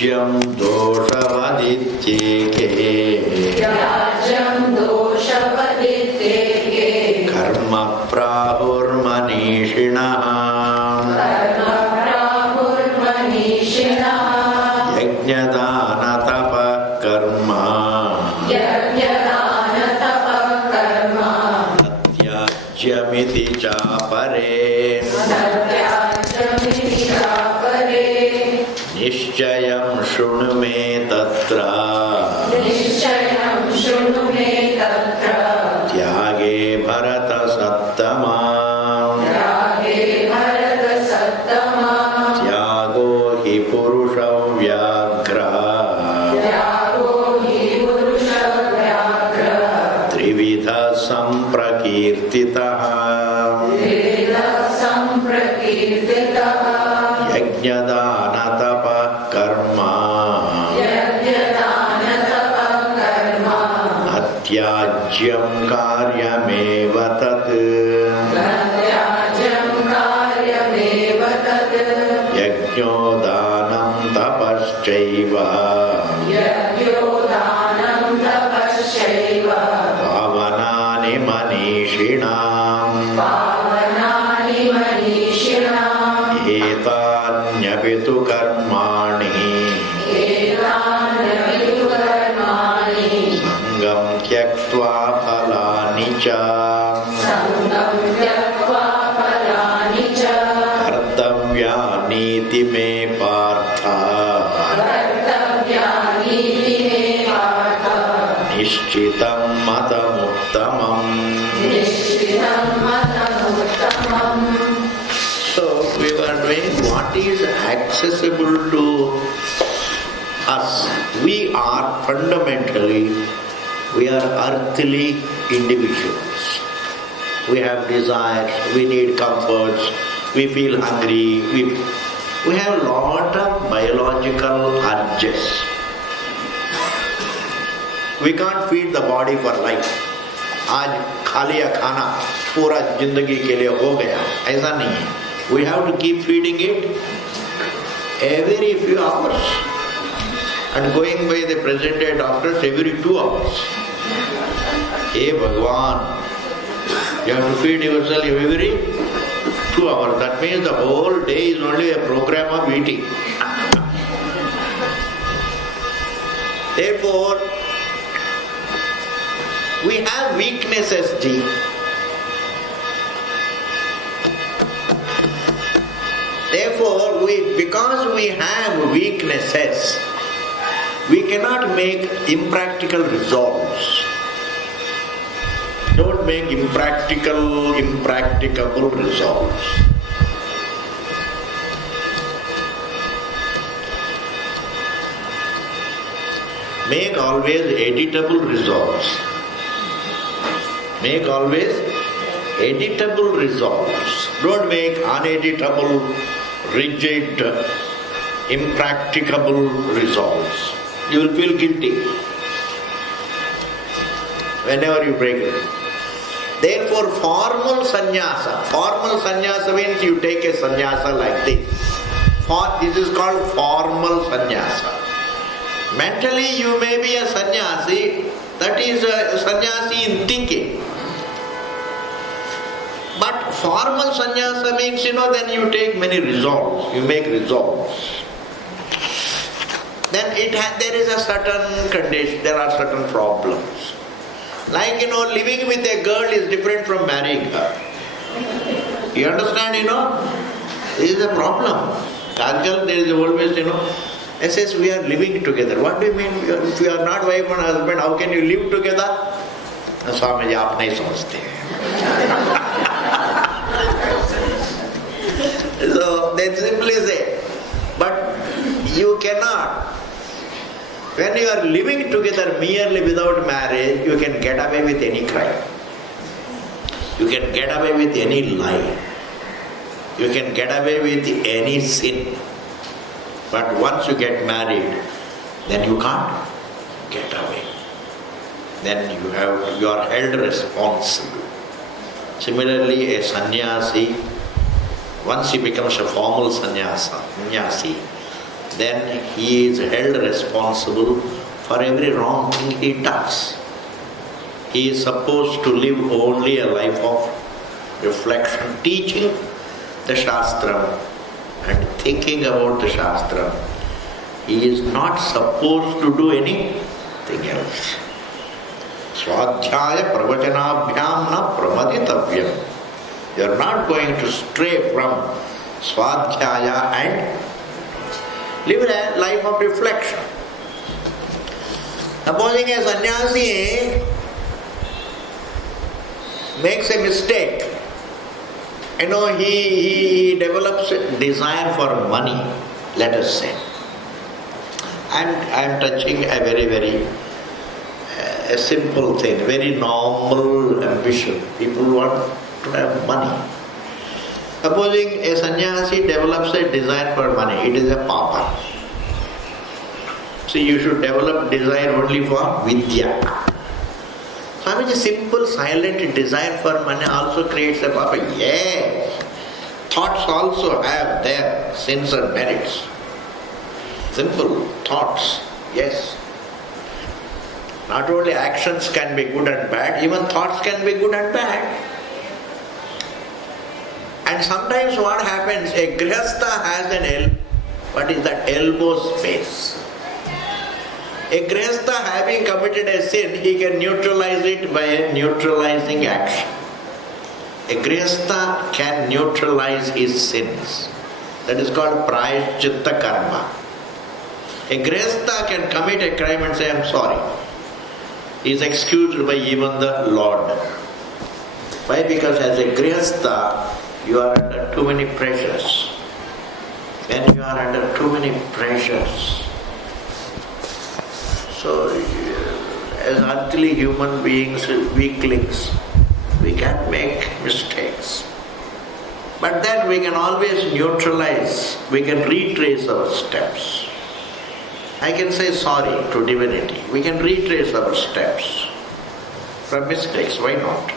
त्याज्यं दोषवदित्येके कर्म प्राहुर्मनीषिणः यज्ञदानतपः कर्म त्याज्यमिति चापरे निश्चयं शृणु मे तत्र त्यागे भरतसत्तमा त्यागो हि पुरुषव्याघ्रः त्रिविधः सम्प्रकीर्तितः यज्ञदानतपः कर्म अत्याज्यं कार्यमेव तत् यज्ञो दानं तपश्चैव पावनानि मनीषिणाम् एतान्यपि तु कर्माणि सङ्गं त्यक्त्वा फलानि च कर्तव्यानीति मे पार्थ निश्चितं मतमुत्तमम्. So we were doing what is accessible to us. We are fundamentally, we are earthly individuals. We have desires, we need comforts, we feel hungry, we have a lot of biological urges. We can't feed the body for life. आज खा लिया खाना पूरा जिंदगी के लिए हो गया, ऐसा नहीं है. We have to keep feeding it every few hours and going by the present day doctors every 2 hours. Hey Bhagwan, you have to feed yourself every 2 hours. That means the whole day is only a program of eating. Therefore, we have weaknesses, Ji. Therefore, because we have weaknesses, we cannot make impractical resolves. Don't make impracticable resolves. Make always editable resolves. Make always editable resolves. Don't make uneditable, rigid, impracticable resolves. You will feel guilty whenever you break it. Therefore, formal sannyasa means you take a sannyasa like this. This is called formal sannyasa. Mentally you may be a sannyasi, that is a sannyasi in thinking. But formal sannyasa means, then you take many resolves, you make resolves. Then there is a certain condition, there are certain problems. Like, living with a girl is different from marrying her. You understand, This is a problem. Kajal, there is always, it says we are living together. What do you mean? If you are not wife and husband, how can you live together? Swamiji, aap nahi samajhte. So they simply say, but you cannot. When you are living together merely without marriage, you can get away with any crime. You can get away with any lie. You can get away with any sin. But once you get married, then you can't get away. Then you are held responsible. Similarly, a sannyasi, once he becomes a formal sannyasi, then he is held responsible for every wrong thing he does. He is supposed to live only a life of reflection, teaching the Shastra and thinking about the Shastra. He is not supposed to do anything else. Swadhyaya pravachanabhyam na pramaditavyam. You are not going to stray from Swadhyaya and live a life of reflection. Supposing a sannyasi makes a mistake, he develops a desire for money, let us say. And I am touching a very a simple thing, very normal ambition. People want to have money. Supposing a sannyasi develops a desire for money, it is a papa. See, you should develop desire only for vidya. Swamiji, simple silent desire for money also creates a papa. Yes. Thoughts also have their sins and merits. Simple thoughts, yes. Not only actions can be good and bad, even thoughts can be good and bad. And sometimes what happens, a grihastha has an what is that? Elbow space. A grihastha having committed a sin, he can neutralize it by a neutralizing action. A grihastha can neutralize his sins. That is called prayaschitta karma. A grihastha can commit a crime and say, I am sorry. He is excused by even the Lord. Why? Because as a grihastha, you are under too many pressures. When you are under too many pressures, so as earthly human beings, weaklings, we can make mistakes. But then we can always neutralize, we can retrace our steps. I can say sorry to divinity. We can retrace our steps from mistakes. Why not?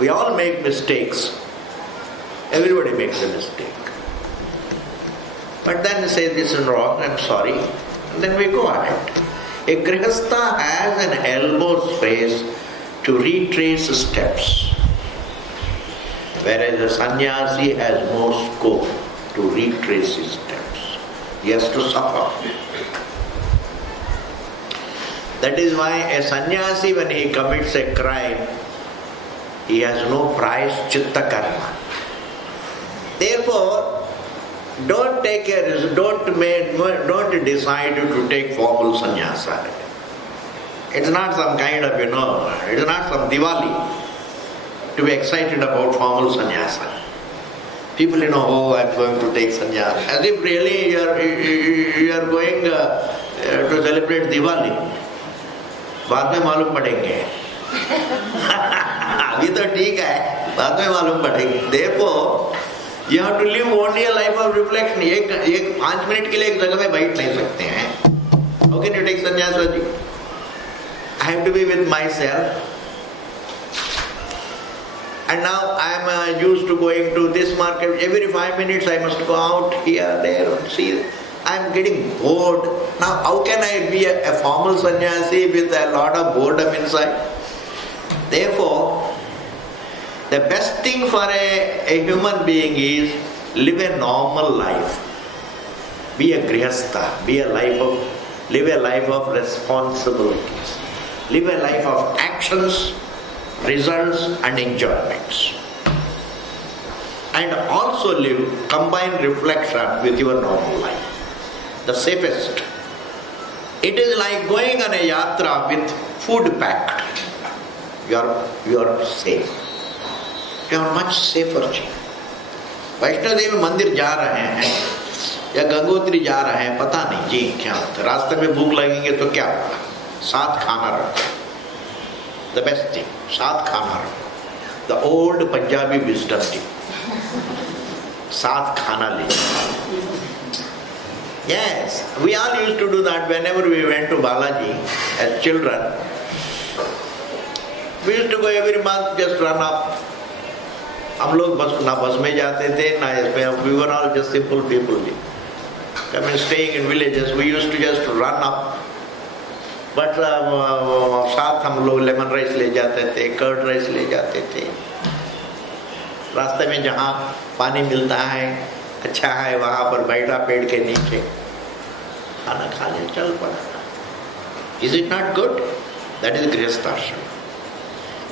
We all make mistakes. Everybody makes a mistake. But then say this is wrong, I'm sorry. And then we go ahead. A grihastha has an elbow space to retrace steps. Whereas a sannyasi has more scope to retrace his steps. He has to suffer. That is why a sannyasi, when he commits a crime, he has no prayaschitta karma. Therefore, don't take a risk, don't decide to take formal sannyasa. It's not some kind of, it's not some Diwali to be excited about formal sannyasa. People, oh, I'm going to take sannyasa. As if really you are going to celebrate Diwali. बाद में मालूम पड़ेंगे. अभी तो ठीक है, बाद में मालूम पड़ेंगे. Therefore, you have to live only a life of reflection. एक 5 मिनट के लिए एक जगह में बैठ नहीं सकते हैं. How can you take sannyasa? I have to be with myself. And now I am used to going to this market. Every 5 minutes I must go out here, there, and see. I am getting bored. Now how can I be a formal sannyasi with a lot of boredom inside? Therefore, the best thing for a human being is live a normal life. Be a grihastha. Live a life of responsibilities. Live a life of actions, results and enjoyments. And also combine reflection with your normal life. The safest. It is like going on a yatra with food packed. You are safe. You are much safer. Vaishno Devi मंदिर जा रहे हैं या गंगोत्री जा रहे हैं, पता नहीं जी क्या होता है. रास्ते में भूख लगेंगे तो क्या होगा? साथ खाना रखो. The best thing, साथ खाना रखो. The old Punjabi wisdom thing. साथ खाना लीजिए. Yes, we all used to do that whenever we went to Balaji as children. We used to go every month, just run up. हम लोग ना बस में जाते थे ना इसमें. We were all just simple people. I mean, staying in villages, we used to just run up. But साथ हम लोग लेमन राइस ले जाते थे, कर्ड राइस ले जाते थे. रास्ते में जहाँ पानी मिलता है, अच्छा है, वहाँ पर बैठा पेड़ के नीचे खाना खाने चल पड़ा. Is it not good? That is Grihasthashrama.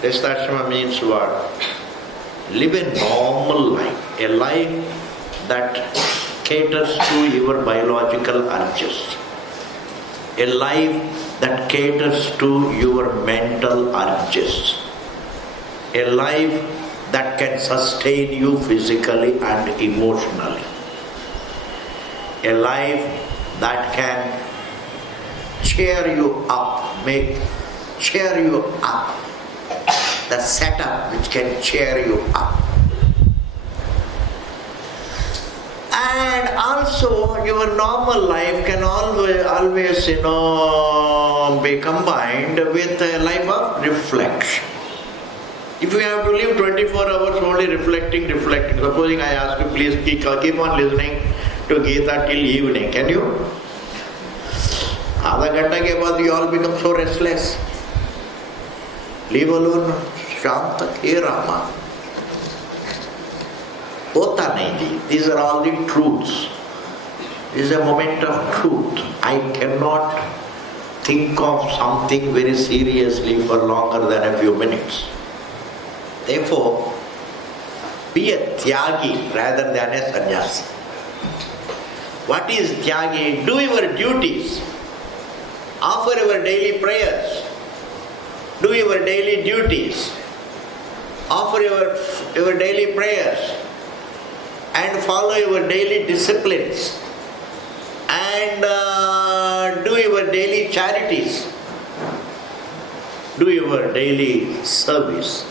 Grihasthashrama means what? Live a normal life, a life that caters to your biological urges, a life that caters to your mental urges, a life that can sustain you physically and emotionally, a life that can cheer you up, cheer you up, the setup which can cheer you up. And also your normal life can always be combined with a life of reflection. If you have to live 24 hours only reflecting, supposing I ask you, please keep on listening to Gita till evening, can you? आधा घंटा के बाद you all become so restless. Leave alone, शाम तक हे रामा. होता नहीं जी. These are all the truths. This is a moment of truth. I cannot think of something very seriously for longer than a few minutes. Therefore, be a tyagi rather than a sannyasi. What is tyagi? Do your duties. Offer your daily prayers. Do your daily duties. Offer your daily prayers. And follow your daily disciplines. And do your daily charities. Do your daily service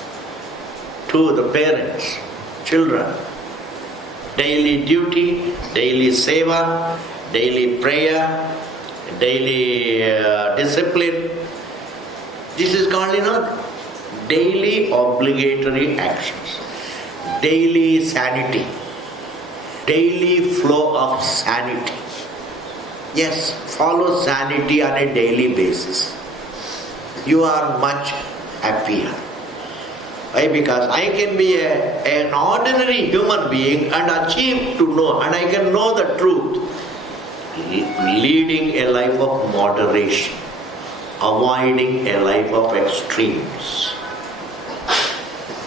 to the parents, children. Daily duty, daily seva, daily prayer, daily discipline. This is called, daily obligatory actions. Daily sanity. Daily flow of sanity. Yes, follow sanity on a daily basis. You are much happier. Why? Because I can be an ordinary human being and achieve to know, and I can know the truth, leading a life of moderation, avoiding a life of extremes.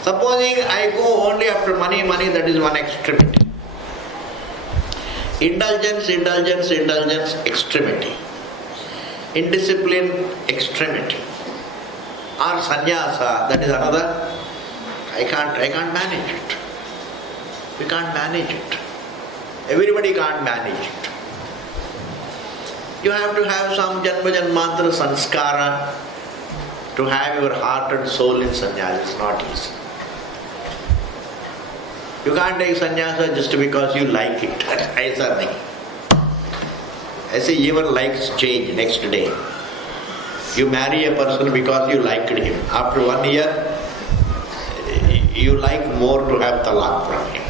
Supposing I go only after money, that is one extremity. Indulgence, extremity. Indiscipline, extremity. Or sannyasa, that is another. I can't manage it. We can't manage it. Everybody can't manage it. You have to have some janma janmantara sanskara to have your heart and soul in sannyasa. It's not easy. You can't take sannyasa just because you like it. ऐसा नहीं. ऐसे even likes change next day. You marry a person because you liked him. After 1 year, you like more to have talaq from him.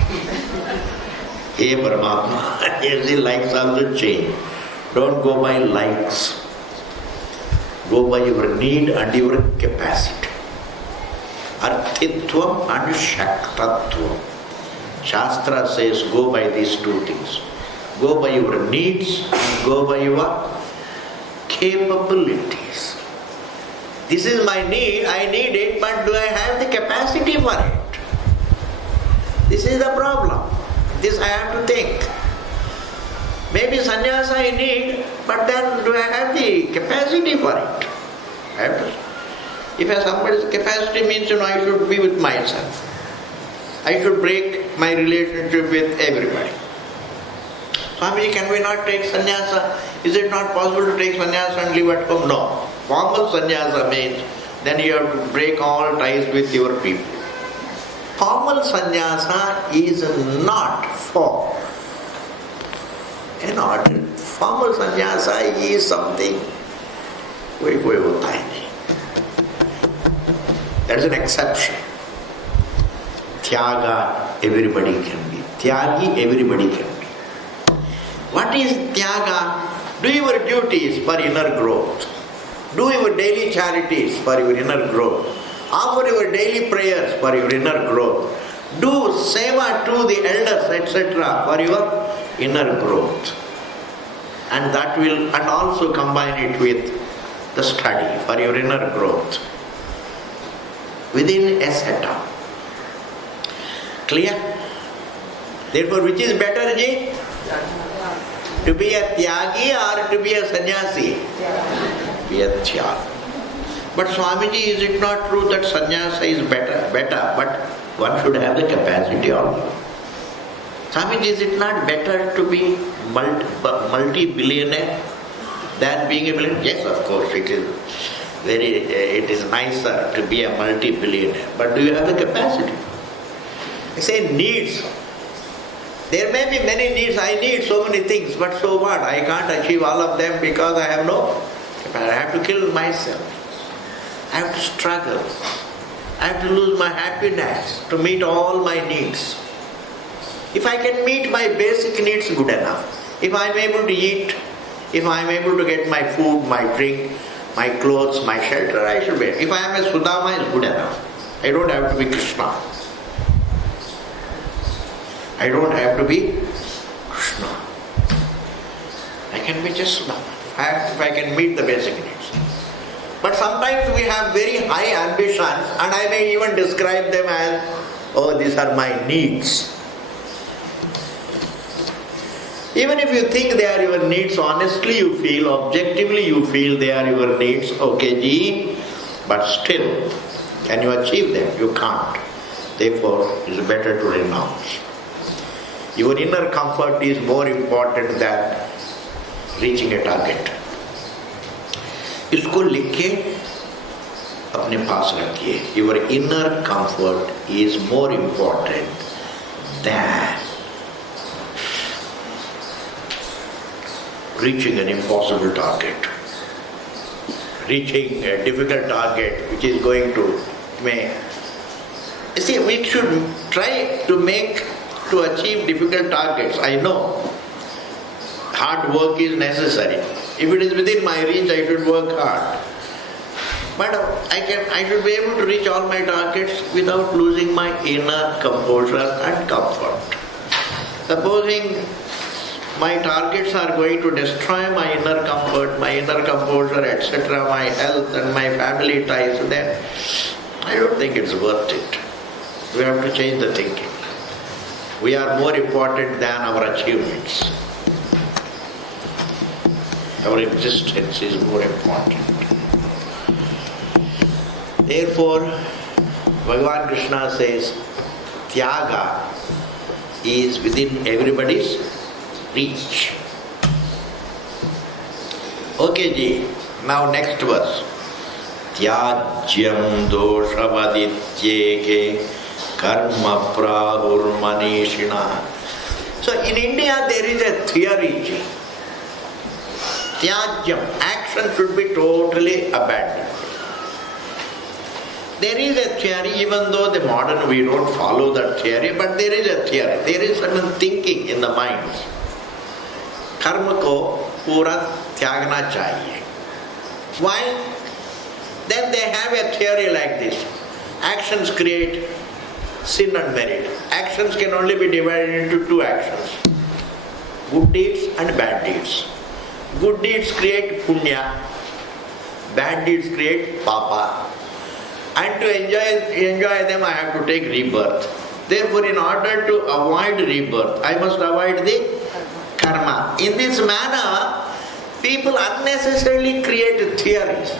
Hey Paramatma, the likes also change. Don't go by likes. Go by your need and your capacity. Arthitvam and Shaktatvam. Shastra says go by these two things. Go by your needs and go by your capabilities. This is my need, I need it, but do I have the capacity for it? This is the problem. This I have to think. Maybe sannyasa I need, but then do I have the capacity for it? I have to. If somebody's capacity means, I should be with myself. I should break my relationship with everybody. Swamiji, can we not take sannyasa? Is it not possible to take sannyasa and live at home? No. Formal sannyasa means then you have to break all ties with your people. Formal sannyasa is not for an ordinary. Formal sannyasa is something कोई होता ही नहीं. That is an exception. Tyaga, everybody can be. Tyagi, everybody can be. What is tyaga? Do your duties for inner growth. Do your daily charities for your inner growth. Offer your daily prayers for your inner growth. Do seva to the elders, etc. for your inner growth. And that will, and also combine it with the study for your inner growth. Within a setup. Clear? Therefore, which is better, Ji? To be a tyagi or to be a sannyasi? Be a tyagi. But Swamiji, is it not true that sannyasa is better, but one should have the capacity also? Swamiji, is it not better to be multi-billionaire than being a billionaire? Yes, of course, it is nicer to be a multi-billionaire. But do you have the capacity? I say needs. There may be many needs. I need so many things, but so what? I can't achieve all of them because I have no capacity. I have to kill myself. I have to struggle. I have to lose my happiness to meet all my needs. If I can meet my basic needs, good enough. If I am able to eat, if I am able to get my food, my drink, my clothes, my shelter, I should be. If I am a Sudama, it's good enough. I don't have to be Krishna. I don't have to be Krishna. I can be just Sudama. If I can meet the basic needs. But sometimes we have very high ambitions, and I may even describe them as, oh, these are my needs. Even if you think they are your needs, honestly you feel, objectively you feel they are your needs, okay, Ji, but still, can you achieve them? You can't. Therefore, it is better to renounce. Your inner comfort is more important than reaching a target. इसको लिख के अपने पास रखिए. Your inner comfort is more important than reaching an impossible target, reaching a difficult target which is going to make. You see, we should try to achieve difficult targets. I know hard work is necessary. If it is within my reach, I should work hard. But I should be able to reach all my targets without losing my inner composure and comfort. Supposing my targets are going to destroy my inner comfort, my inner composure, etc., my health and my family ties, then I don't think it's worth it. We have to change the thinking. We are more important than our achievements. Our existence is more important. Therefore, Bhagavan Krishna says, Tyaga is within everybody's reach. Okay, Ji. Now next verse. Tyajyam doshavadityeke karma prahurmanishina. So in India there is a theory, Ji. Tyajyam, action should be totally abandoned. There is a theory, even though the modern we don't follow that theory, but there is a theory. There is certain thinking in the minds. Karma ko pura tyagna chahiye. Why? Then they have a theory like this. Actions create sin and merit. Actions can only be divided into two actions. Good deeds and bad deeds. Good deeds create punya. Bad deeds create papa. And to enjoy them I have to take rebirth. Therefore, in order to avoid rebirth, I must avoid the karma. In this manner, people unnecessarily create theories.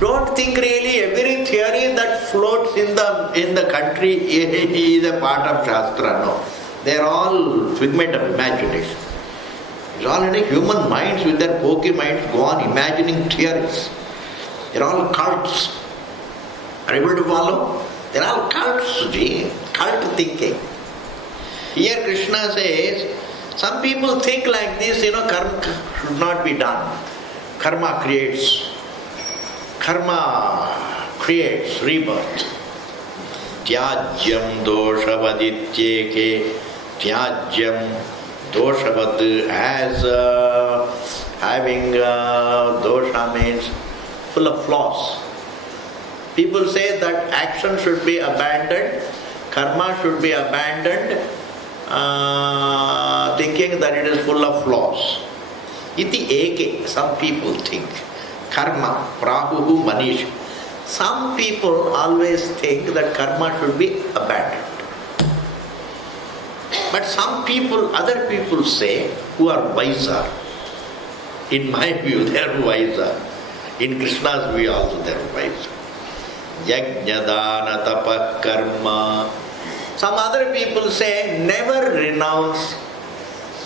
Don't think really every theory that floats in the country is a part of Shastra. No. They are all figment of imagination. It's all in the human minds with their pokey minds go on imagining theories. They are all cults. Are you able to follow? They are all cults, cult thinking. Here Krishna says, some people think like this, karma should not be done. Karma creates rebirth. Tyajyam doshavadityeke tyajyam Doshavat as having dosha means full of flaws. People say that action should be abandoned, karma should be abandoned, thinking that it is full of flaws. Iti eke, some people think. Karma, prahuhu manish. Some people always think that karma should be abandoned. But some people, other people say, who are wiser. In my view, they are wiser. In Krishna's view also they are wiser. Yajna dana tapa karma. Some other people say, never renounce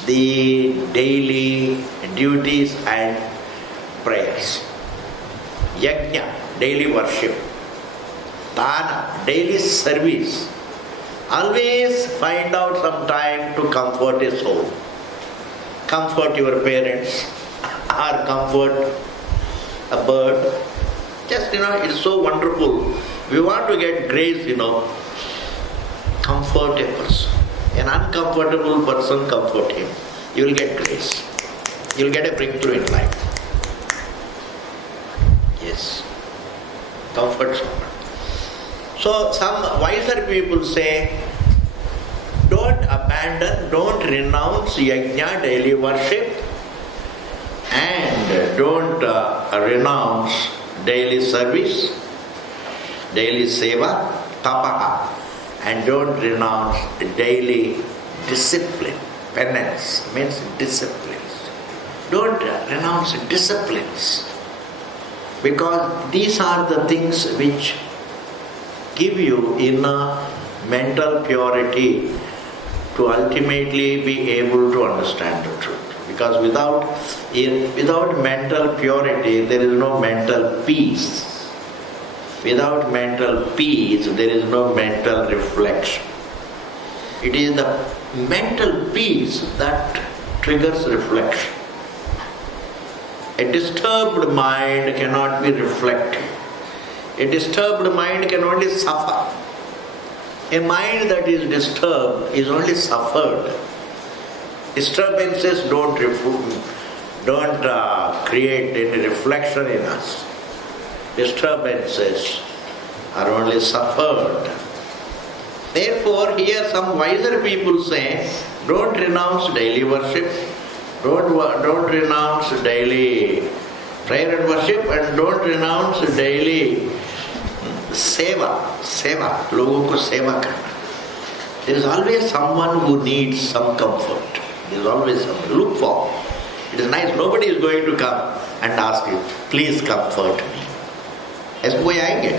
the daily duties and prayers. Yajna, daily worship. Dana, daily service. Always find out some time to comfort a soul. Comfort your parents or comfort a bird. Just, it's so wonderful. We want to get grace, comfort a person. An uncomfortable person, comfort him. You will get grace. You will get a breakthrough in life. Yes. Comfort someone. So some wiser people say, don't abandon, don't renounce yajna, daily worship, and don't renounce daily service, daily seva, tapaha, and don't renounce daily discipline. Penance means disciplines. Don't renounce disciplines, because these are the things which give you inner mental purity to ultimately be able to understand the truth. Because without mental purity, there is no mental peace. Without mental peace, there is no mental reflection. It is the mental peace that triggers reflection. A disturbed mind cannot be reflective. A disturbed mind can only suffer. A mind that is disturbed is only suffered. Disturbances don't create any reflection in us. Disturbances are only suffered. Therefore, here some wiser people say, don't renounce daily worship, don't renounce daily prayer and worship, and don't renounce daily seva, logo ko seva karna. There is always someone who needs some comfort. There is always someone. Look for. It is nice. Nobody is going to come and ask you, please comfort me. ऐसे कोई आएंगे?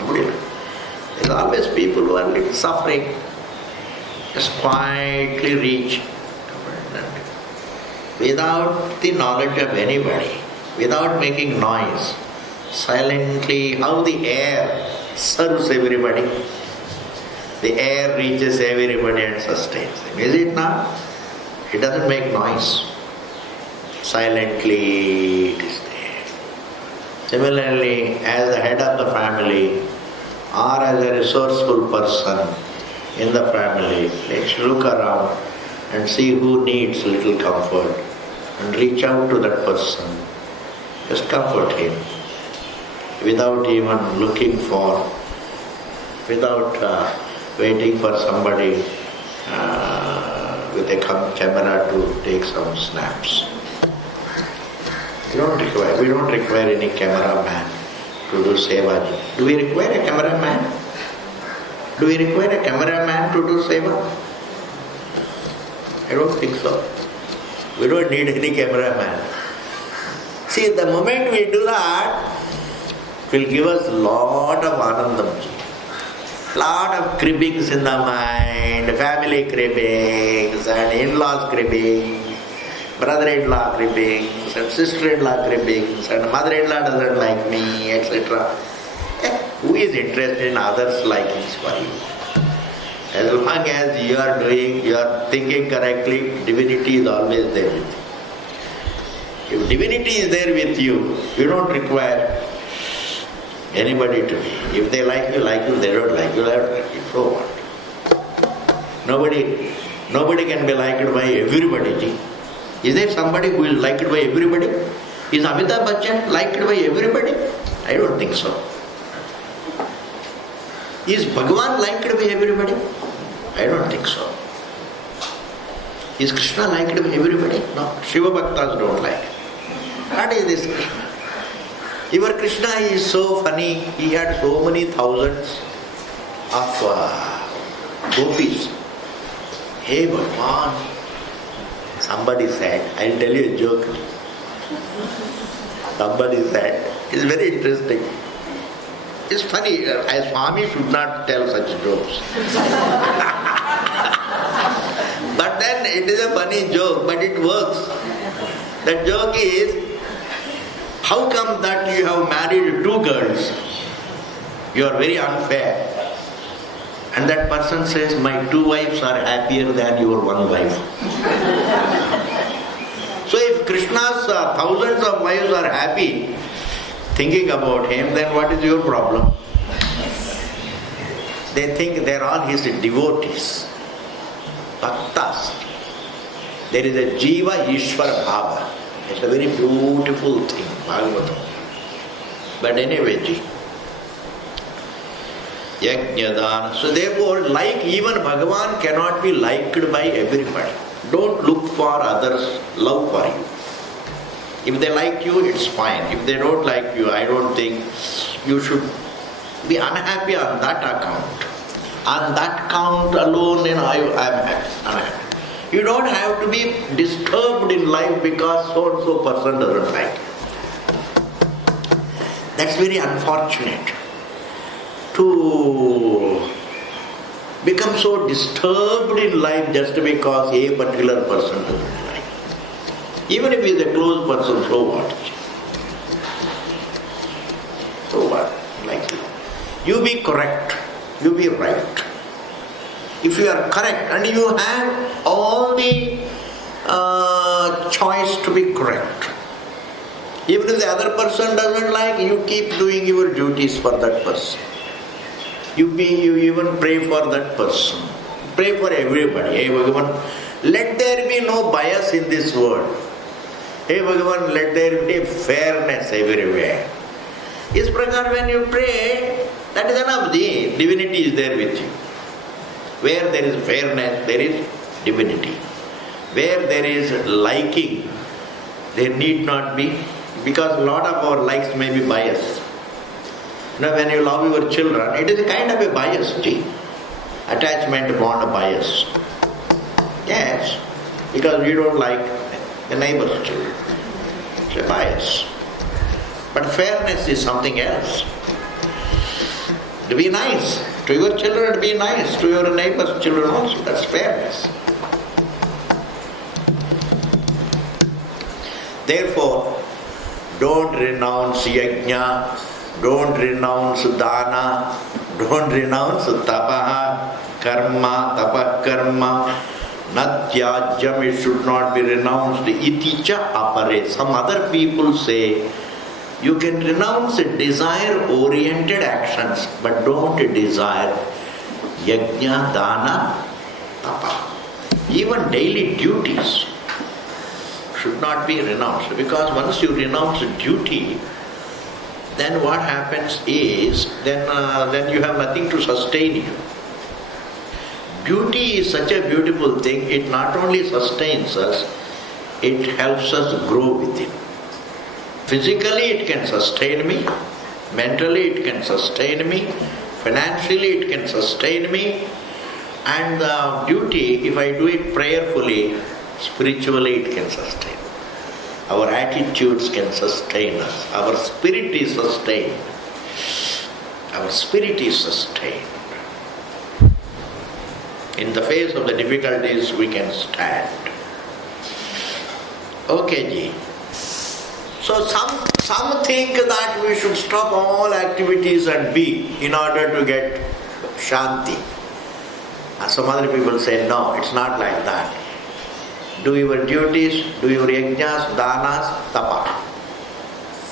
Nobody. There is always people who are little suffering. Just quietly reach without the knowledge of anybody, without making noise. Silently, how the air serves everybody. The air reaches everybody and sustains them. Is it not? It doesn't make noise. Silently it is there. Similarly, as the head of the family or as a resourceful person in the family, let's look around and see who needs little comfort and reach out to that person. Just comfort him. Without even looking for, without waiting for somebody with a camera to take some snaps. We don't require any cameraman to do seva. Do we require a cameraman? Do we require a cameraman to do seva? I don't think so. We don't need any cameraman. See, the moment we do that, will give us lot of anandam, lot of cribbings in the mind, family cribbings and in-laws cribbings, brother-in-law cribbings and sister-in-law cribbings and mother-in-law doesn't like me, etc. Who is interested in others' likings for you? As long as you are thinking correctly, divinity is always there with you. If divinity is there with you, you don't require anybody to be. If they like you, they don't like you, so what? Nobody Nobody can be liked by everybody. Is there somebody who is liked by everybody? Is Amitabh Bachchan liked by everybody? I don't think so. Is Bhagavan liked by everybody? I don't think so. Is Krishna liked by everybody? No. Shiva Bhaktas don't like. What is this Krishna? Your Krishna is so funny. He had so many thousands of gopis. Hey Bhagavan, somebody said, I'll tell you a joke. Somebody said, it's very interesting. It's funny, a Swami should not tell such jokes. But then it is a funny joke, but it works. The joke is, how come that you have married two girls? You are very unfair. And that person says, my two wives are happier than your one wife. So if Krishna's thousands of wives are happy thinking about him, then what is your problem? They think they are all his devotees, bhaktas. There is a Jiva Ishvara Bhava. It's a very beautiful thing, Bhagavatam. But anyway, ji. Yajnadana. So therefore, like even Bhagavan cannot be liked by everybody. Don't look for others' love for you. If they like you, it's fine. If they don't like you, I don't think you should be unhappy on that account. On that count alone, I am unhappy. You don't have to be disturbed in life because so and so person doesn't like you. That's very unfortunate. To become so disturbed in life just because a particular person doesn't like. Even if he is a close person, so what? So what? Like you be correct, you be right. If you are correct and you have all the choice to be correct, even if the other person doesn't like, you keep doing your duties for that person. You even pray for that person. Pray for everybody. Hey Bhagavan, let there be no bias in this world. Hey Bhagavan, let there be fairness everywhere. Is prakar when you pray, that is enough. The divinity is there with you. Where there is fairness, there is divinity. Where there is liking, there need not be, because a lot of our likes may be biased. Now when you love your children, it is a kind of a bias, attachment bond bias. Yes, because you don't like the neighbor's children. It's a bias. But fairness is something else. To be nice to your children, to be nice to your neighbor's children also, that's fairness. Therefore, don't renounce yajna, don't renounce dana, don't renounce tapaha, karma, tapah karma, natyajam, it should not be renounced, iticha apare. Some other people say, you can renounce desire-oriented actions, but don't desire yajna, dana, tapa. Even daily duties should not be renounced, because once you renounce duty, then what happens is, then you have nothing to sustain you. Duty is such a beautiful thing, it not only sustains us, it helps us grow within. Physically it can sustain me, mentally it can sustain me, financially it can sustain me, and the duty, if I do it prayerfully, spiritually it can sustain. Our attitudes can sustain us. Our spirit is sustained. Our spirit is sustained. In the face of the difficulties, we can stand. Okay, ji. So some think that we should stop all activities and be in order to get shanti. And some other people say, no, it's not like that. Do your duties, do your yajnas, danas, tapa.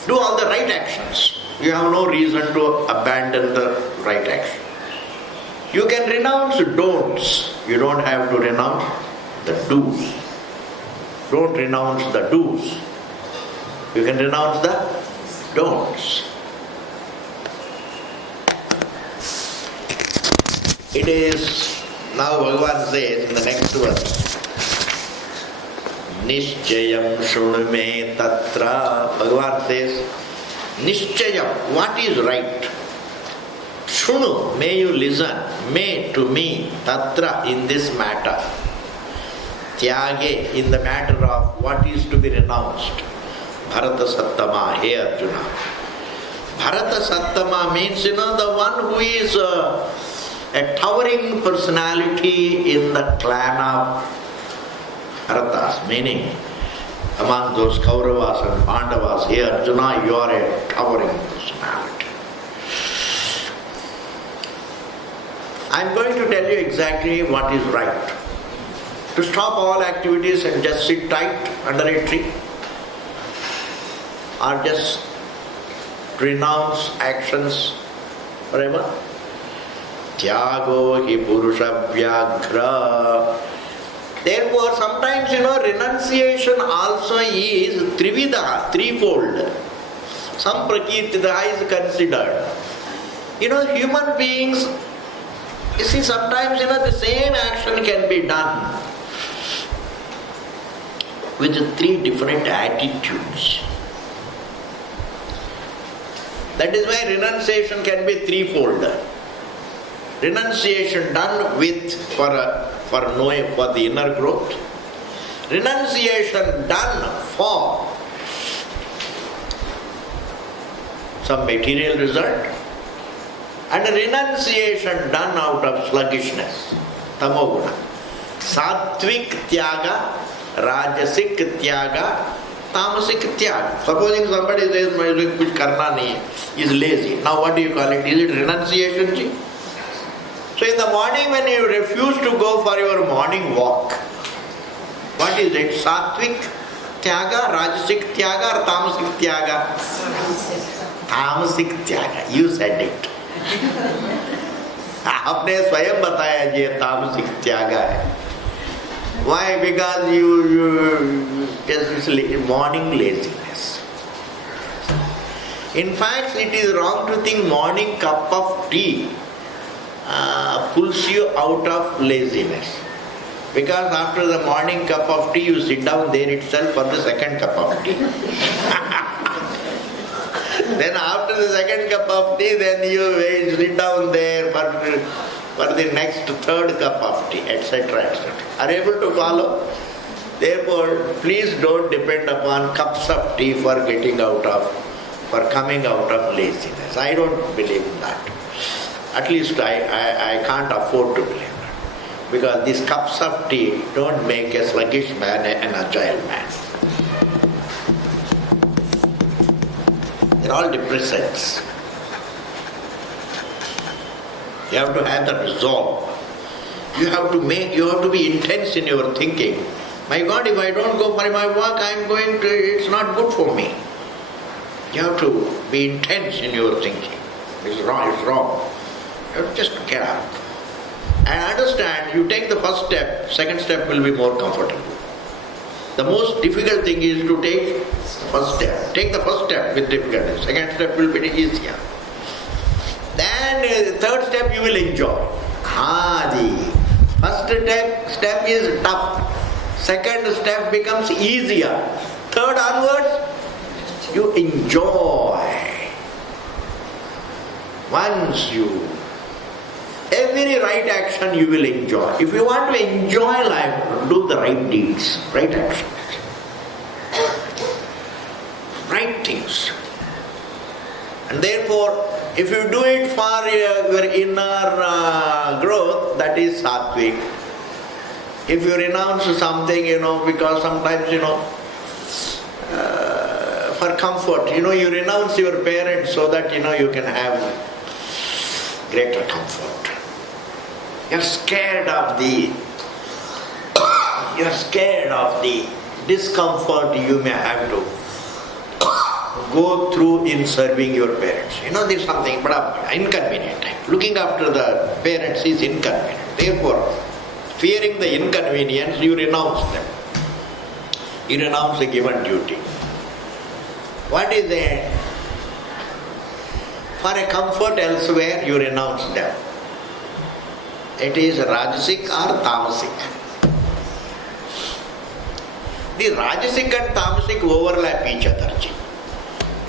Do all the right actions. You have no reason to abandon the right action. You can renounce don'ts. You don't have to renounce the do's. Don't renounce the do's. You can renounce the don'ts. It is, now Bhagavan says in the next verse, Nishchayam Shunu Me Tatra. Bhagavan says, Nishchayam, what is right? Shunu, may you listen, may to me, Tatra, in this matter. Tyage, in the matter of what is to be renounced. Bharata Sattama, hey Arjuna. Bharata Sattama means, the one who is a towering personality in the clan of Bharatas, meaning among those Kauravas and Pandavas, hey Arjuna, you are a towering personality. I am going to tell you exactly what is right. To stop all activities and just sit tight under a tree, or just renounce actions forever. Tyago hi purusha vyagra. Therefore, sometimes, renunciation also is trivida, threefold. Some prakirtida is considered. Human beings, you see, sometimes, the same action can be done with three different attitudes. That is why renunciation can be threefold. Renunciation done with for the inner growth. Renunciation done for some material result. And renunciation done out of sluggishness, tamoguna. Sattvic tyaga, rajasic tyaga, tamasic tyaga. Supposing somebody says, kuch karna nahi, is lazy. Now what do you call it? Is it renunciation? Ji? So in the morning when you refuse to go for your morning walk, what is it? Sattvic tyaga, rajasic tyaga or tamasic tyaga? Tamasic tyaga. You said it. आपने स्वयं बताया ये तामसिक त्यागा है. Why? Because you just morning laziness. In fact, it is wrong to think morning cup of tea pulls you out of laziness. Because after the morning cup of tea, you sit down there itself for the second cup of tea. Then after the second cup of tea, then you sit down there for the next third cup of tea, etc., etc. Are you able to follow? Therefore, please don't depend upon cups of tea for coming out of laziness. I don't believe in that. At least I can't afford to believe that. Because these cups of tea don't make a sluggish man an agile man. They're all depressants. You have to have the resolve. You have to be intense in your thinking. My God, if I don't go for my work, it's not good for me. You have to be intense in your thinking. It's wrong. You have to just get up. And understand, you take the first step, second step will be more comfortable. The most difficult thing is to take the first step. Take the first step with difficulty. Second step will be easier. Then the third step you will enjoy. The first step is tough. Second step becomes easier. Third onwards, you enjoy. Every right action you will enjoy. If you want to enjoy life, do the right deeds, right actions. Right things. And therefore, if you do it for your inner growth, that is sattvic. If you renounce something, because sometimes, for comfort, you renounce your parents so that, you can have greater comfort. You're scared of the discomfort you may have to go through in serving your parents. There's something but inconvenient. Looking after the parents is inconvenient. Therefore, Fearing the inconvenience, you renounce them. You renounce a given duty. What is it? For a comfort elsewhere, you renounce them. It is Rajasic or Tamasic. The Rajasic and Tamasic overlap each other.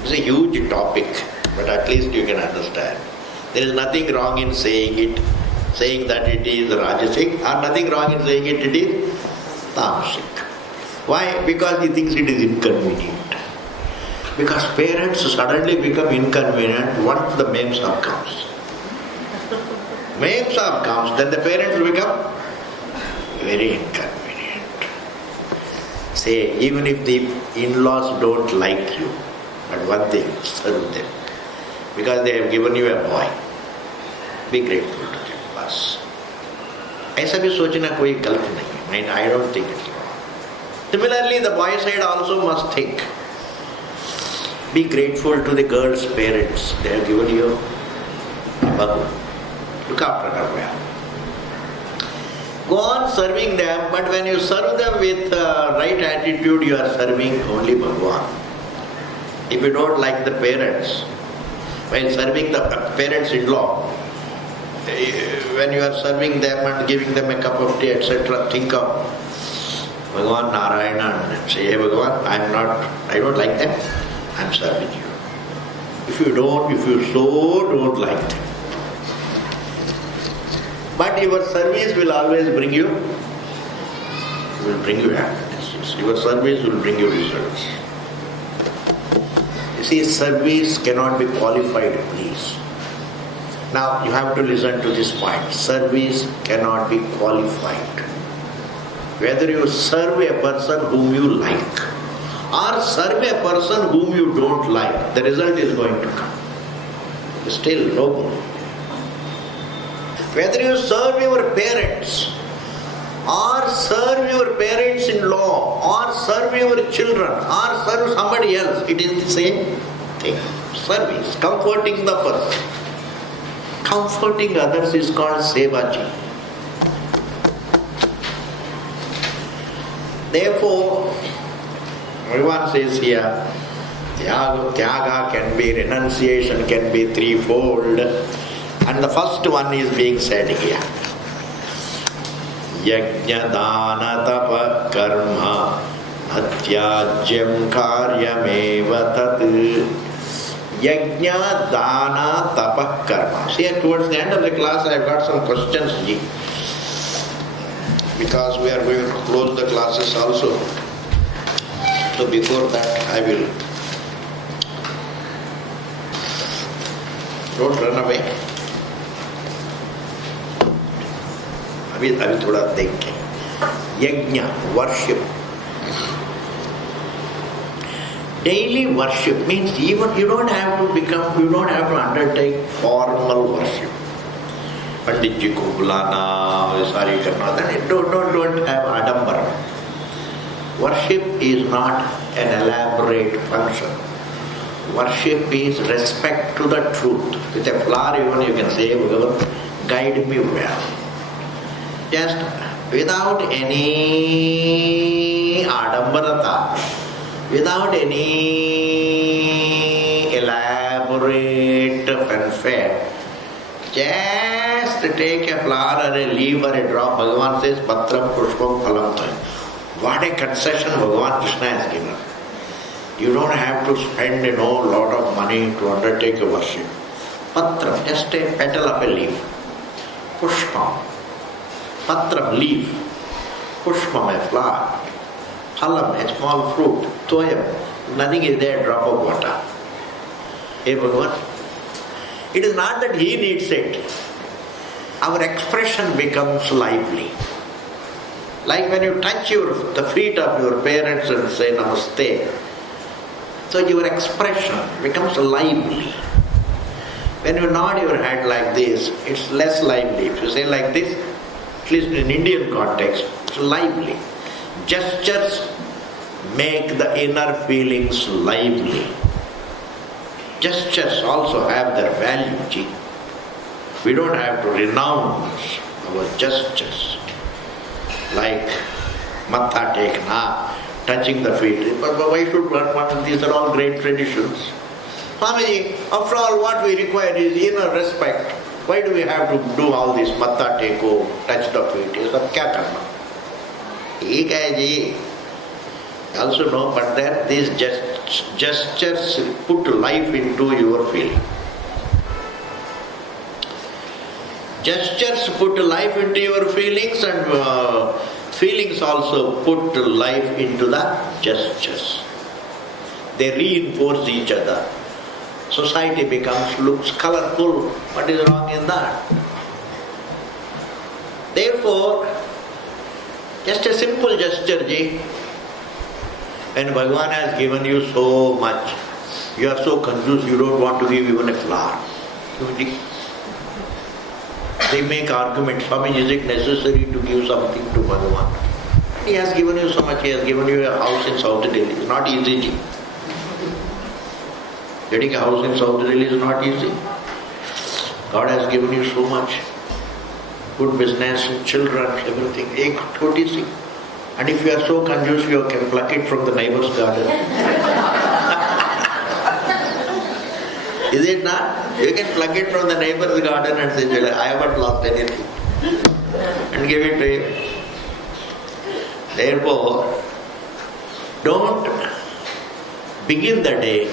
It's a huge topic, but at least you can understand. There is nothing wrong in saying that it is Rajasic, or nothing wrong in saying it is Tamasic. Why? Because he thinks it is inconvenient. Because parents suddenly become inconvenient once the Mem Sahib comes. Mem Sahib comes, then the parents become very inconvenient. Say, even if the in-laws don't like you, but one thing, serve them. Because they have given you a boy. Be grateful to them. Bas. ऐसा भी सोचना कोई गलत नहीं है. I don't think it's wrong. Similarly, the boy side also must think. Be grateful to the girl's parents. They have given you a babu. Look after her well. Go on serving them, but when you serve them with right attitude, you are serving only Bhagavan. If you don't like the parents, while serving the parents-in-law, when you are serving them and giving them a cup of tea, etc., think of Bhagavan Narayana and say, hey Bhagavan, I don't like them, I am serving you. If you so don't like them. But your service will always bring you happiness. Your service will bring you results. You see, service cannot be qualified, please. Now you have to listen to this point. Service cannot be qualified. Whether you serve a person whom you like or serve a person whom you don't like, the result is going to come. Still noble. Whether you serve your parents or serve your parents-in-law or serve your children or serve somebody else, it is the same thing. Service, comforting the person. Comforting others is called sevaji. Therefore, everyone says here, Tyaga can be, renunciation can be threefold. And the first one is being said here. Yajna dana tapa karma atyajyam karyameva tat. Yajna dana tapa karma. See, towards the end of the class I have got some questions. Because we are going to close the classes also. So before that I will. Don't run away. अभी थोड़ा देखें. Yajna, worship. Daily worship means even you don't have to undertake formal worship. Pandit ji ko bulana, sari karna, then don't have adambara. Worship is not an elaborate function. Worship is respect to the truth. With a flower even you can say, guide me well. Just without any adambarata, without any elaborate fanfare, just take a flower or a leaf or a drop. Bhagavan says, Patram Pushpam Phalam. What a concession Bhagavan Krishna has given. You don't have to spend lot of money to undertake a worship. Patram, just a petal of a leaf. Pushpam. Patram, leaf. Pushpam, a flower. Phalam, a small fruit. Toyam, nothing is there, drop of water. Hey Bhagavan. It is not that he needs it. Our expression becomes lively. Like when you touch the feet of your parents and say Namaste. So your expression becomes lively. When you nod your head like this, it's less lively. If you say like this, at least in Indian context, it's lively. Gestures make the inner feelings lively. Gestures also have their value. We don't have to renounce our gestures. like Matha Tekna, touching the feet. But why should one? These are all great traditions. Swamiji, after all, what we require is inner respect. Why do we have to do all this Matha Teko, touch the feet? Is that kya karna? Theek hai ji. I also know, but then these gestures put life into your feeling. Gestures put life into your feelings, and feelings also put life into the gestures. They reinforce each other. Society looks colorful. What is wrong in that? Therefore, just a simple gesture, ji. When Bhagavan has given you so much, you are so confused, you don't want to give even a flower. They make arguments, Swami, is it necessary to give something to Bhagavan? He has given you so much, he has given you a house in South Delhi. It's not easy. Getting a house in South Delhi is not easy. God has given you so much. Good business, children, everything. Ek choti si. And if you are so confused, you can pluck it from the neighbor's garden. Is it not? You can pluck it from the neighbor's garden and say, I haven't lost anything. And give it to him. Therefore, don't begin the day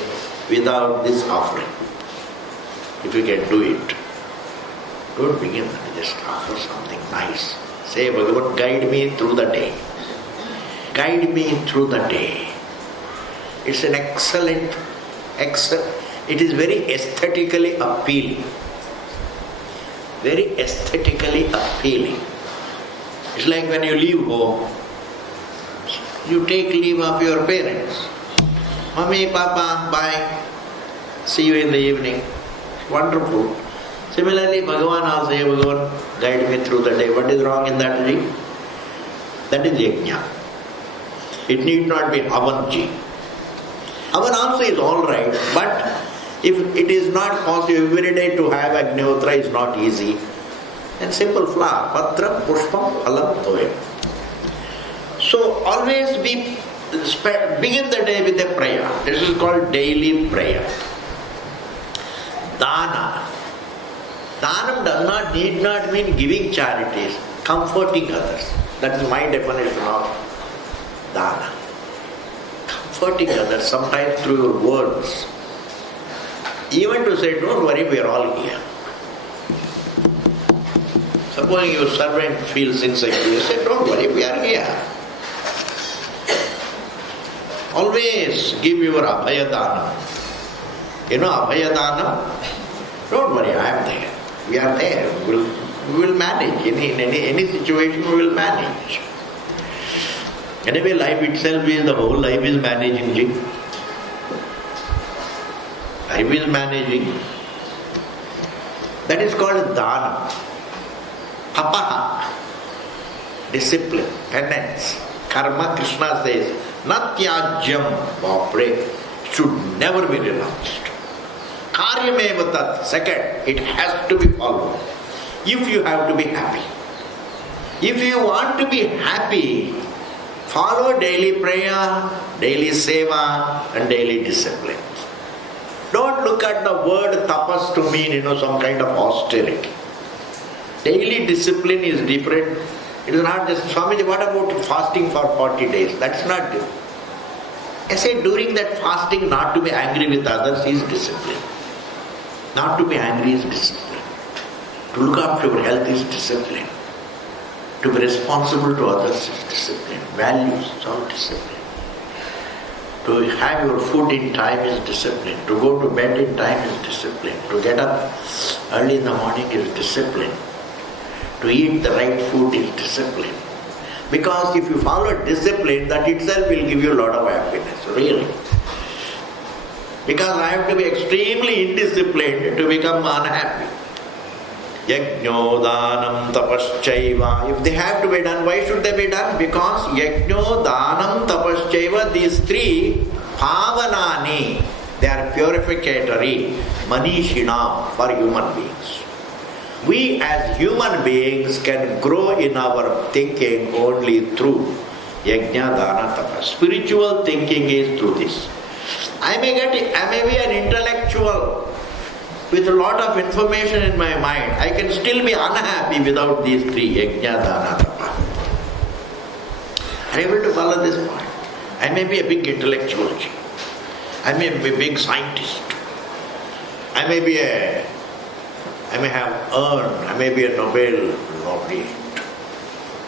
without this offering. If you can do it, don't begin the day, just offer something nice. Say, Bhagavan, guide me through the day. Guide me through the day. It's an excellent, it is very aesthetically appealing. Very aesthetically appealing. It's like when you leave home, you take leave of your parents. Mummy, Papa, bye. See you in the evening. Wonderful. Similarly, Bhagavan also, Bhagavan, guide me through the day. What is wrong in that ji? That is yajna. It need not be Havanji. Havan also is alright, but if it is not possible every day to have Agnihotra is not easy, then simple flower, Patra, Pushpam, Phalam, Toyam. So always begin the day with a prayer. This is called daily prayer. Dana. Danam need not mean giving charities, comforting others. That is my definition of Dana. Comforting others, sometimes through your words. Even to say, don't worry, we are all here. Supposing your servant feels insecure, you say, don't worry, we are here. Always give your Abhayadana. You know Abhayadana? Don't worry, I am there. We are there. We will manage. In any situation we will manage. Anyway, life itself is, the whole life is managing. Life is managing. That is called Dana. Apaha. Discipline, penance. Karma, Krishna says, Natyajyam Vapre should never be renounced. Karyameva tat, second, it has to be followed. If you have to be happy. If you want to be happy, follow daily prayer, daily seva and daily discipline. Don't look at the word tapas to mean, some kind of austerity. Daily discipline is different. It is not just, Swamiji, what about fasting for 40 days? That's not different. I say during that fasting not to be angry with others is discipline. Not to be angry is discipline. To look after your health is discipline. To be responsible to others is discipline. Values is all discipline. To have your food in time is discipline. To go to bed in time is discipline. To get up early in the morning is discipline. To eat the right food is discipline. Because if you follow discipline, that itself will give you a lot of happiness, really. Because I have to be extremely indisciplined to become unhappy. Yajno, danam, tapaschaiva. If they have to be done, why should they be done? Because yajno, danam, tapaschaiva, these three, pavanani, they are purificatory, manishina for human beings. We as human beings can grow in our thinking only through yajna, dana, tapa. Spiritual thinking is through this. I may be an intellectual with a lot of information in my mind. I can still be unhappy without these three, yajna, dana, tapa. Are you able to follow this point? I may be a big intellectual. I may be a big scientist. I may be a Nobel laureate.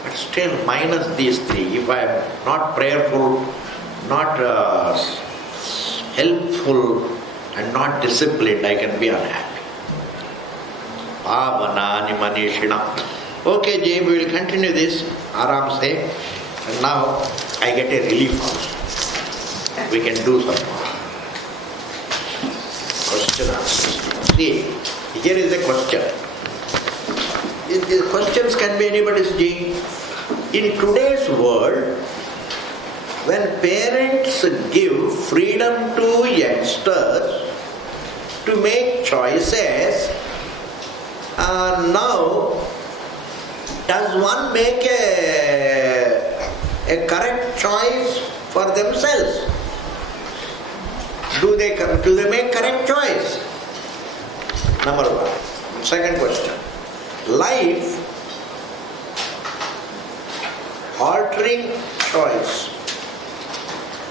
But still, minus these three, if I am not prayerful, not helpful, and not disciplined, I can be unhappy. Pavanani manishina. Okay, Jay, we will continue this. Aram se. And now I get a relief also. We can do some more. Question answers. See, here is a question. The questions can be anybody's. In today's world, when parents give freedom to youngsters to make choices, now does one make a correct choice for themselves? Do they make correct choice? Number one. Second question. Life altering choice,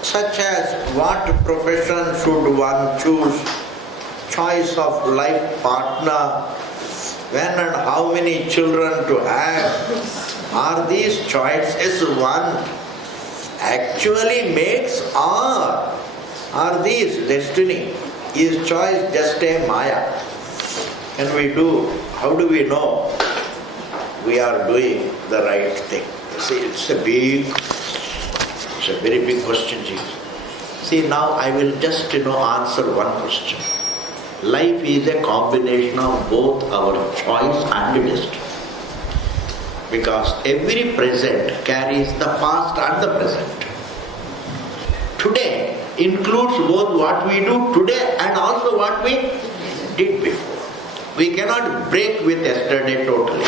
such as what profession should one choose, choice of life partner, when and how many children to have, are these choices one actually makes, or are these destiny? Is choice just a maya? Can we do? How do we know we are doing the right thing? See, it's a very big question. See, now I will just answer one question. Life is a combination of both our choice and destiny. Because every present carries the past and the present. Today includes both what we do today and also what we did before. We cannot break with yesterday totally.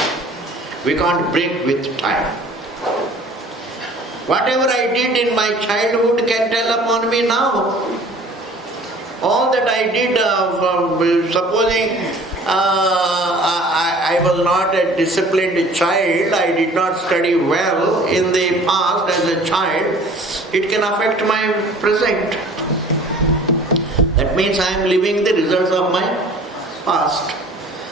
We can't break with time. Whatever I did in my childhood can tell upon me now. All that I did, supposing I was not a disciplined child, I did not study well in the past as a child, it can affect my present. That means I am living the results of my past.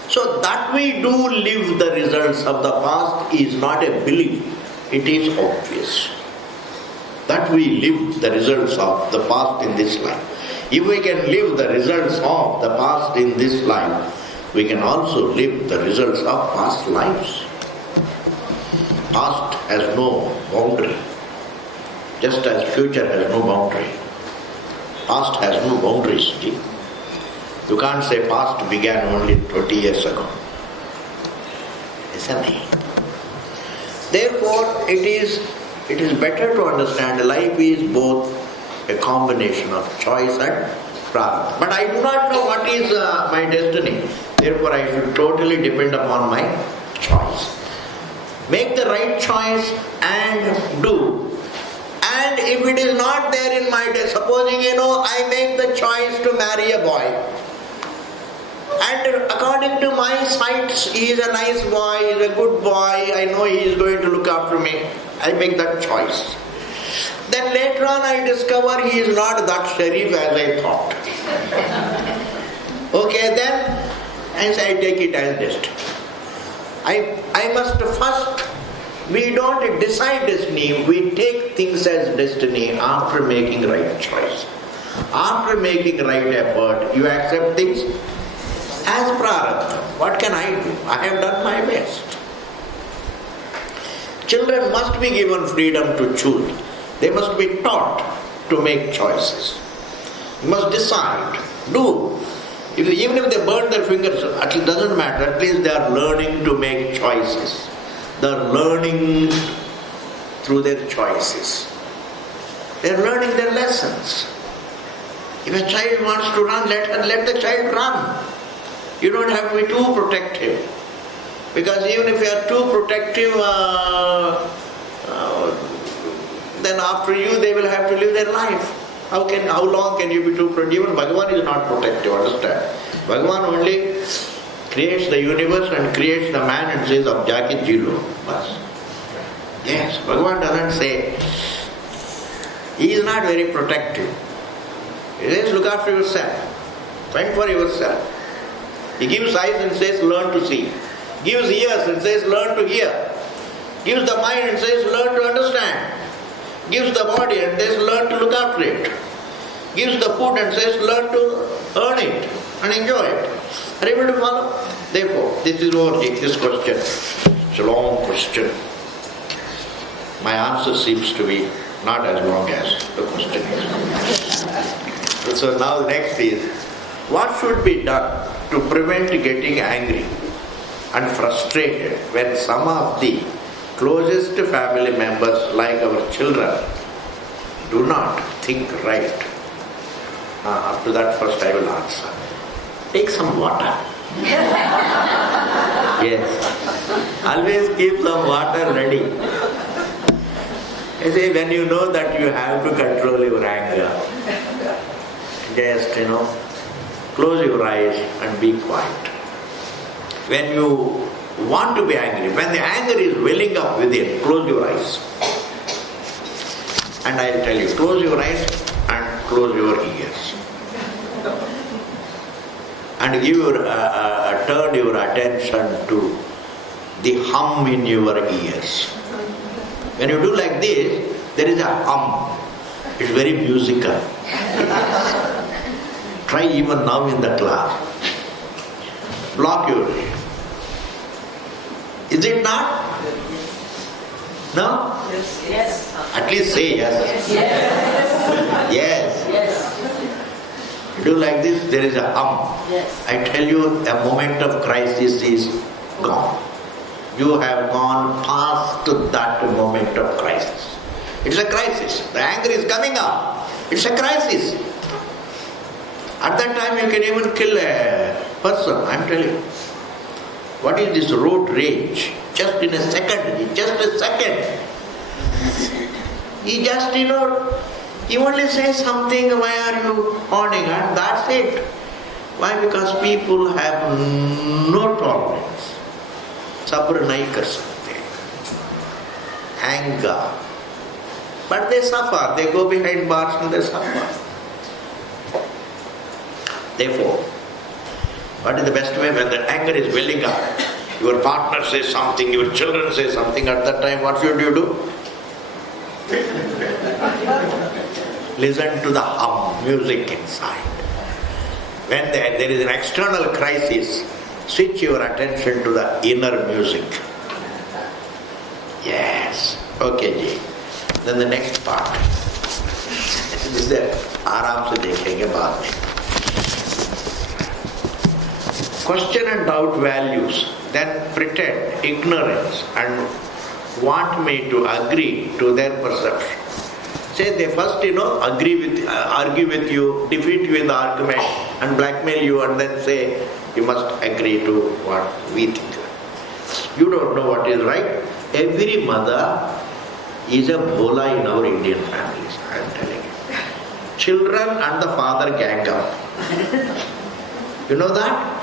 So that we do live the results of the past is not a belief, it is obvious. That we live the results of the past in this life. If we can live the results of the past in this life, we can also live the results of past lives. Past has no boundary, just as future has no boundary. Past has no boundaries. You can't say past began only 20 years ago. Isn't it? Therefore, it is better to understand life is both a combination of choice and prarabdha. But I do not know what is my destiny. Therefore, I should totally depend upon my choice. Make the right choice and do. And if it is not there in my day, supposing I make the choice to marry a boy. And according to my sights, he is a nice boy, he is a good boy, I know he is going to look after me. I make that choice. Then later on I discover he is not that sharif as I thought. Okay, then I take it as destiny. I must first, we don't decide destiny, we take things as destiny after making right choice. After making right effort, you accept things as prarabdha. What can I do? I have done my best. Children must be given freedom to choose. They must be taught to make choices. You must decide, do. Even if they burn their fingers, it doesn't matter. At least they are learning to make choices. They are learning through their choices. They are learning their lessons. If a child wants to run, let the child run. You don't have to be too protective. Because even if you are too protective, then after you they will have to live their life. How long can you be too protective? Even Bhagavan is not protective, understand? Bhagavan only creates the universe and creates the man and says, Abjakit Jilo. Yes, Bhagavan doesn't say. He is not very protective. He says, look after yourself. Fend for yourself. He gives eyes and says, learn to see. Gives ears and says, learn to hear. Gives the mind and says, learn to understand. Gives the body and says, learn to look after it. Gives the food and says, learn to earn it and enjoy it. Are you able to follow? Therefore, this is over this question. It's a long question. My answer seems to be not as long as the question is. So now the next is, what should be done to prevent getting angry and frustrated when some of the closest family members, like our children, do not think right? Up to that first I will answer. Take some water. Yes. Always keep some water ready. You see, when you know that you have to control your anger, just, close your eyes and be quiet. When you want to be angry, when the anger is welling up within, close your eyes. And I will tell you, close your eyes and close your ears. And give turn your attention to the hum in your ears. When you do like this, there is a hum. It's very musical. Try even now in the class. Block your ear. Is it not? No? Yes. At least say yes. Yes. Yes. Do like this, there is a hum. Yes. I tell you, a moment of crisis is gone. You have gone past that moment of crisis. It's a crisis. The anger is coming up. It's a crisis. At that time you can even kill a person, I'm telling you. What is this road rage? Just in a second, He just, he only says something, why are you holding? And that's it. Why? Because people have no tolerance. Sabr nahi kar sakte. Anger. But they suffer. They go behind bars and they suffer. Therefore, what is the best way? When the anger is welling up, your partner says something, your children say something, at that time what should you do? Listen to the hum, music inside. When there is an external crisis, switch your attention to the inner music. Yes. Okay, Ji. Then the next part. This is आराम से देखेंगे बाद में. Question and doubt values, then pretend ignorance and want me to agree to their perception. Say they first, argue with you, defeat you in the argument and blackmail you, and then say you must agree to what we think. You don't know what is right. Every mother is a bhola in our Indian families, I am telling you. Children and the father gang up. You know that?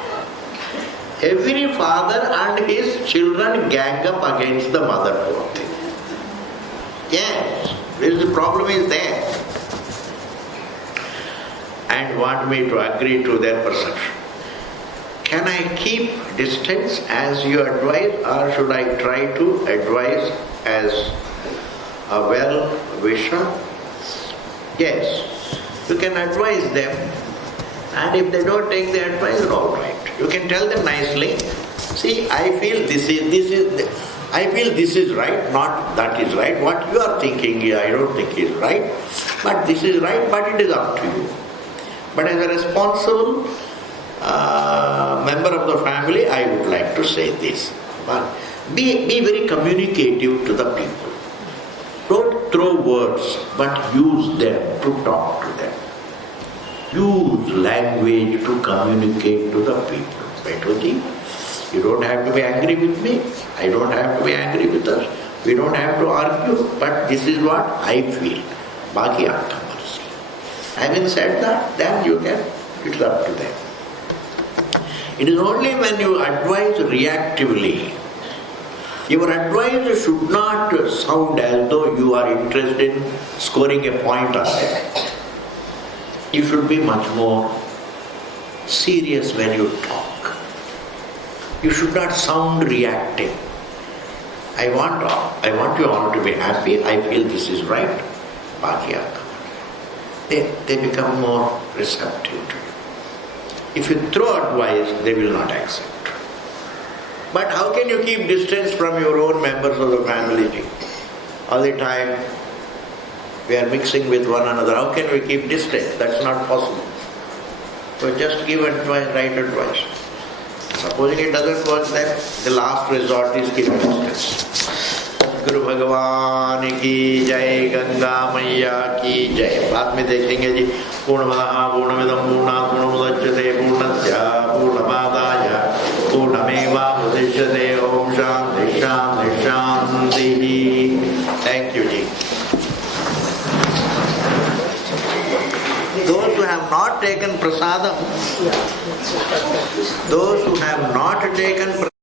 Every father and his children gang up against the mother, poor thing. Yes, the problem is there. And want me to agree to their perception. Can I keep distance as you advise, or should I try to advise as a well-wisher? Yes, you can advise them, and if they don't take the advice, all right. You can tell them nicely, see, I feel this is right, not that is right. What you are thinking, I don't think is right, but this is right, but it is up to you. But as a responsible member of the family, I would like to say this. But be very communicative to the people. Don't throw words, but use them to talk to them. Use language to communicate to the people. Betuji, You don't have to be angry with me. I don't have to be angry with us. We don't have to argue. But this is what I feel. Baki aapka marzi. Having said that, then you can, it's up to them. It is only when you advise reactively. Your advice should not sound as though you are interested in scoring a point on them. You should be much more serious when you talk. You should not sound reactive. I want you all to be happy. I feel this is right. Baki aapka. They become more receptive to you. If you throw advice, they will not accept. But how can you keep distance from your own members of the family? All the time we are mixing with one another. How can we keep distance? That's not possible. So just give advice, right advice. Supposing it doesn't work, then the last resort is keep distance. गुरु भगवान की जय, गंगा मैया की जय. बाद में देखेंगे जी. पूर्णमदः पूर्णमिदं पूर्णात् पूर्णमुदच्यते पूर्णस्य पूर्णमादाय पूर्णमेवावशिष्यते. ओम शांति शांति शांति. Thank you ji. Those who have not taken prasadam,